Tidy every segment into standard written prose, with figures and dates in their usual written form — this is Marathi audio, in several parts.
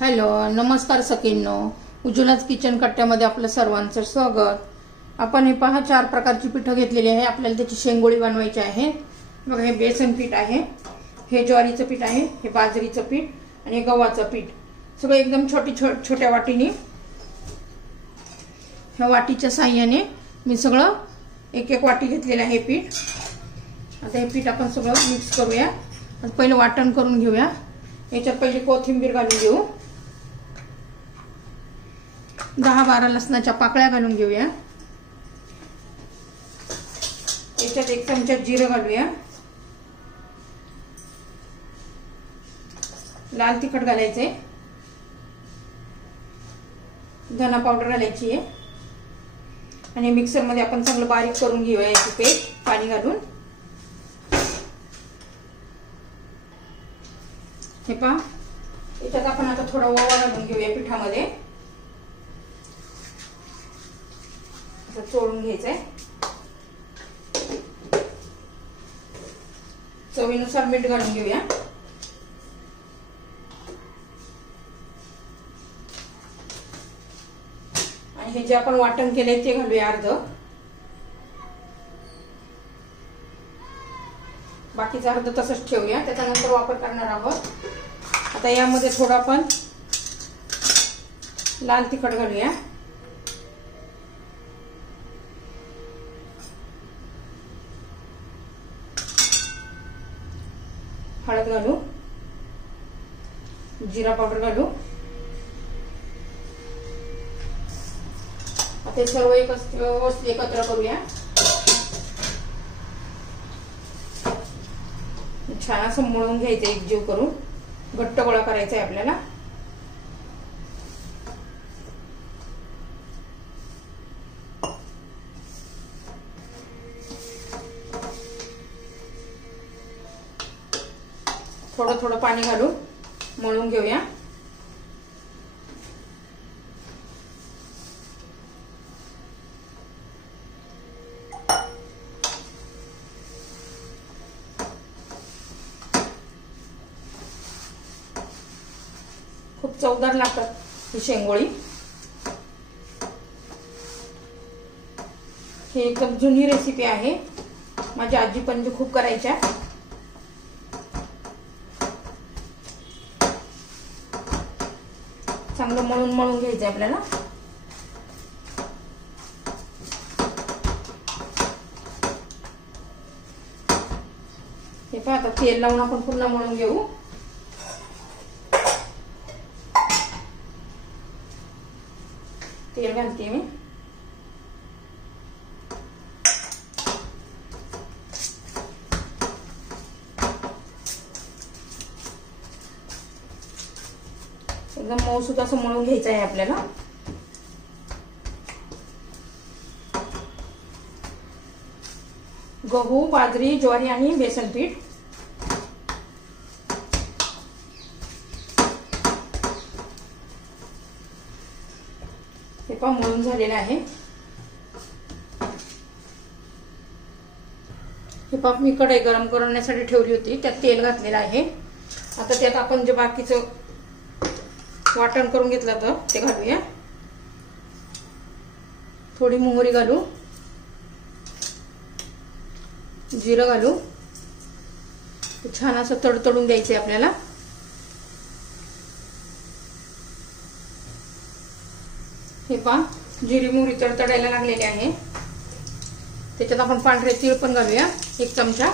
हॅलो, नमस्कार सखींनो. उज्ज्वलाच किचन कट्ट्यामध्ये आपलं सर्वांचं स्वागत. आपण हे पहा 4 प्रकारची पिठं घेतलेली आहे. आपल्याला त्याची शेंगोळी बनवायची आहे. बघा, हे बेसन पीठ आहे, हे ज्वारीचं पीठ आहे, हे बाजरीचं पीठ आणि गव्हाचं पीठ. सगळं एकदम छोट्या वाटीने, ह्या वाटीच्या साहाय्याने मी सगळं एक वाटी घेतलेलं आहे पीठ. आता हे पीठ आपण सगळं मिक्स करूया. पहिलं वाटण करून घेऊया. याच्यात पहिली कोथिंबीर घालून घेऊ. 10-12 लसणाच्या पाकळ्या घालून घेऊया. याच्यात 1 चमचा जिरं घालूया. लाल तिखट घालायचे, धना पावडर घालायची आहे आणि मिक्सर मध्ये आपण चांगलं बारीक करून घेऊया याची पेस्ट पाणी घालून. हे पहा, याच्यात आपण आता थोडा ओवा घालून घेऊया पिठामध्ये. असं चोळून घ्यायचंय. चवीनुसार मीठ घालून घेऊया. आणि हे जे आपण वाटण केलंय ते घालूया अर्ध. बाकीचा अर्ध तसंच ठेवूया, त्याच्यानंतर वापर करणार आहोत. आता यामध्ये थोडं आपण लाल तिखट घालूया. हळद घालू, जिरा पावडर घालू. आता सर्व व्यवस्थित एकत्र करूया. छान असं मळून घ्यायचं एकजीव करून. घट्ट गोळा करायचा आहे आपल्याला. थोडं थोडं पाणी घालून मळून घेऊया. खूप चवदार लागतात ही शेंगोळी. ही एकदम जुनी रेसिपी आहे. माझ्या आजी पणजी खूप करायच्या. चांगलं मळून घ्यायचं आपल्याला. हे पहा, आता तेल लावून आपण पुन्हा मळून घेऊ. तेल घालते मी. एकदम मऊसूत असं मळून घ्यायचं आहे आपल्याला. गहू, बाजरी, ज्वारी आणि बेसन पीठ. हे पण मळून झालेलं आहे. हे पाप मी कढई गरम करण्यासाठी ठेवली होती, त्यात तेल घातलेलं आहे. आता त्यात आपण जे बाकीचं वाटण करून घेतलं तर ते घालूया. थोडी मोहरी घालू, जिरं घालू. छान असं तडतडून द्यायचंय आपल्याला. हे पहा, जिरी मोहरी तडतडायला लागलेली आहे. त्याच्यात आपण पांढरे तीळ पण घालूया 1 चमचा.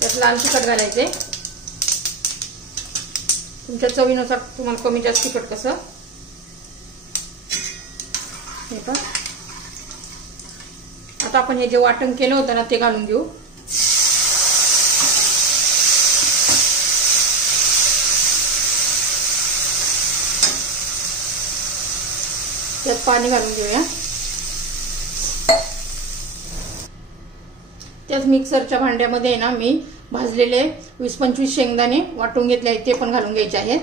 त्यात लाल तिखट घालायचे. तुमच्या चवीनुसार, तुम्हाला कमी जास्त तिखट कसं. हे पहा, आता आपण हे जे वाटण केलं होतं ना ते घालून घेऊ. त्यात पाणी घालून घेऊया. त्याच मिक्सरच्या भांड्यामध्ये ना मी भाजलेले 20-25 शेंगदाणे वाटून घेतले आहेत, ते पण घालून घ्यायचे आहेत.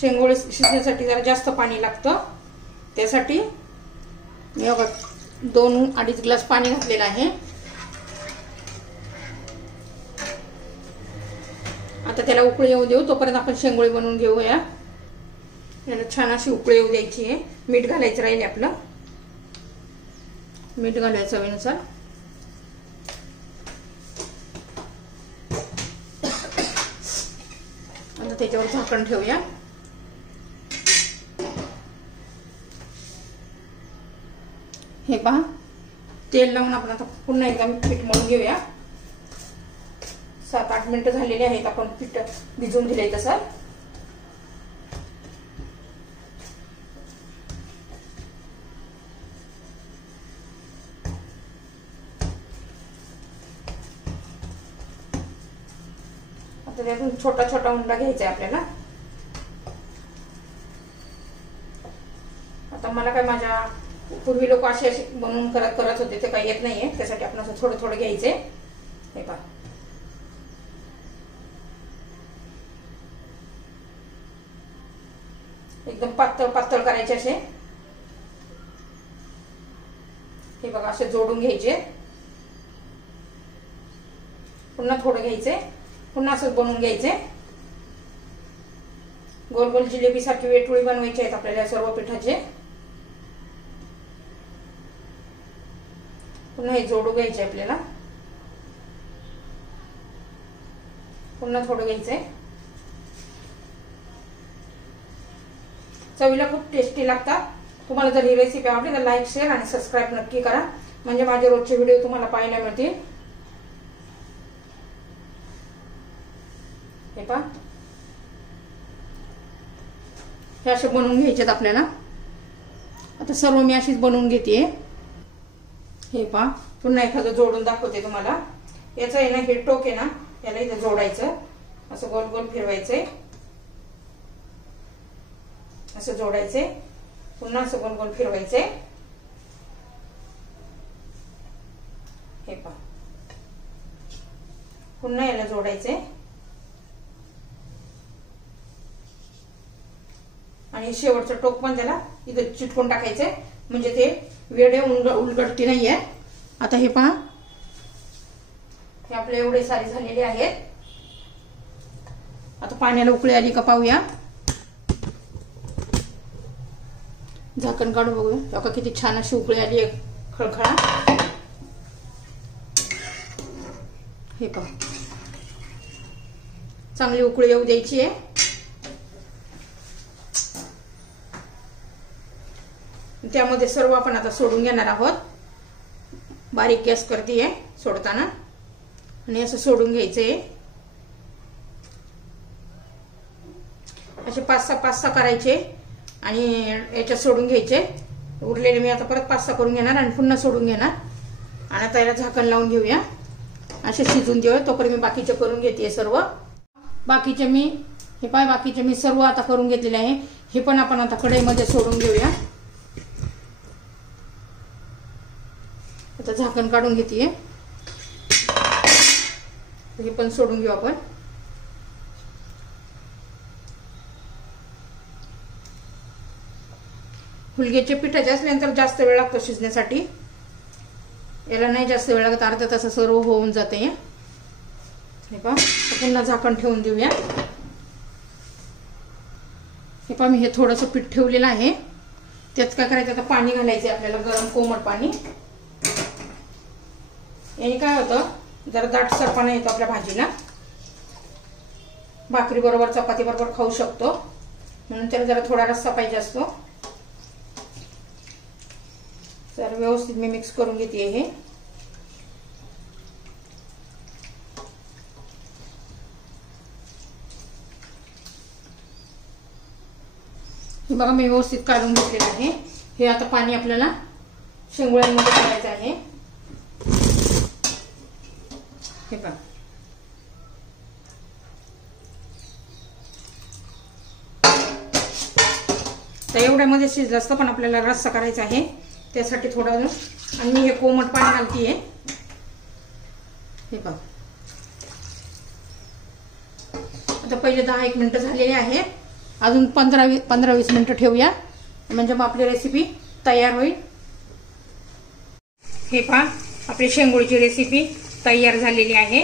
शेंगोळे शिजण्यासाठी जरा जास्त पाणी लागतं, त्यासाठी मी बघा 2-2.5 ग्लास पाणी घातलेलं आहे. आता त्याला उकळी येऊ देऊ, तोपर्यंत आपण शेंगोळी बनवून घेऊया. याला छान अशी उकळी येऊ द्यायची आहे. मीठ घालायचं राहील आपलं, मीठ घालायचं चवीनुसार. आता त्याच्यावर झाकण ठेवूया. हे पहा, तेल लावून आपण आता पुन्हा एकदा पीठ मळून घेऊया. 7-8 मिनिटं झालेली आहेत आपण पीठ भिजवून दिलंय तसं. आता त्यातून छोटा छोटा उंडा घ्यायचा आहे आपल्याला. आता मला काय माझ्या पूर्वी लोक असे बनवून करत होते, ते काही येत नाहीये, त्यासाठी आपण असं थोडं थोडं घ्यायचंय. हे पहा, एकदम पातळ पातळ करायचे असे. हे बघा, असे जोडून घ्यायचे. पुन्हा थोडं घ्यायचे, पुन्हा असंच बनवून घ्यायचे. गोल गोल जिलेबी सारखी वेटोळी बनवायची आहेत आपल्याला सर्व पिठाचे. पुन्हा हे जोडू घ्यायचे आपल्याला. पुन्हा थोडं घ्यायचंय. चवीला खूप टेस्टी लागतात. तुम्हाला जर ही रेसिपी आवडली तर लाईक, शेअर आणि सबस्क्राईब नक्की करा, म्हणजे माझे रोजचे व्हिडिओ तुम्हाला पाहायला मिळतील. हे पहा, हे असे बनवून घ्यायचेत आपल्याला. आता सर्व मी अशीच बनवून घेते. हे पहा, पुन्हा एखादं जोडून दाखवते तुम्हाला. याचं आहे ना, हे टोक आहे ना, याला इथं जोडायचं. असं गोल गोल फिरवायचंय, असं जोडायचंय. पुन्हा असं गोल गोल फिरवायचंय. हे पहा, पुन्हा याला जोडायचंय आणि शेवटचं टोक पण त्याला इथं चिटकून टाकायचंय, म्हणजे ते वेडे उलगडती नाहीये. आता हे पहा, हे आपले एवढे सारे झालेले आहेत. आता पाण्याला उकळी आली का पाहूया. झाकण काढून बघूया. बघा किती छान अशी उकळी आली आहे, खळखळा. हे पहा, चांगली उकळी येऊ द्यायची आहे. त्यामध्ये सर्व आपण आता सोडून घेणार आहोत. बारीक गॅस करतेय सोडताना, आणि असं सोडून घ्यायचंय. असे 5-6 करायचे आणि याच्यात सोडून घ्यायचे. उरलेले मी आता परत 5-6 करून घेणार आणि पुन्हा सोडून घेणार. आणि आता याला झाकण लावून घेऊया, असे शिजून देऊया. तोपर्यंत मी बाकीचे करून घेते सर्व. बाकीचे मी हे पाय बाकीचे मी सर्व आता करून घेतलेले आहे. हे पण आपण आता कढईमध्ये सोडून घेऊया. आता झाकण काढून घेते. हे पण सोडून घेऊ आपण. हुलग्याचे पिठाचे असल्यानंतर जास्त वेळ लागतो शिजण्यासाठी. याला नाही जास्त वेळ लागत, अर्धा तास सर्व होऊन जाते. हे पहा, पुन्हा झाकण ठेवून देऊया. हे पहा, मी हे थोडंसं पीठ ठेवलेलं आहे. त्यात काय करायचं, आता पाणी घालायचं आपल्याला, गरम कोमट पाणी. याने काय होतं, जरा दाटसरपणा येतो आपल्या भाजीला. भाकरी बरोबर, चपाती बरोबर खाऊ शकतो, म्हणून त्याला जरा थोडा रस्सा पाहिजे असतो. तर व्यवस्थित मी मिक्स करून घेते. हे बघा, मी व्यवस्थित काढून घेतलेलं आहे. हे आता पाणी आपल्याला शेंगोळ्यांमध्ये टाकायचं आहे. हे पहा, तर एवढ्यामध्ये शिजलं असतं, पण आपल्याला रस्सा करायचा आहे, त्यासाठी थोडं. आणि मी हे कोमट पाणी घालतीये. हे पहा, आता पहिले 10-1 मिनिटं झालेली आहे. अजून 15-20 मिनिटं ठेवूया, म्हणजे मग आपली रेसिपी तयार होईल. हे पहा आपली शेंगोळीची रेसिपी तयार झालेली आहे।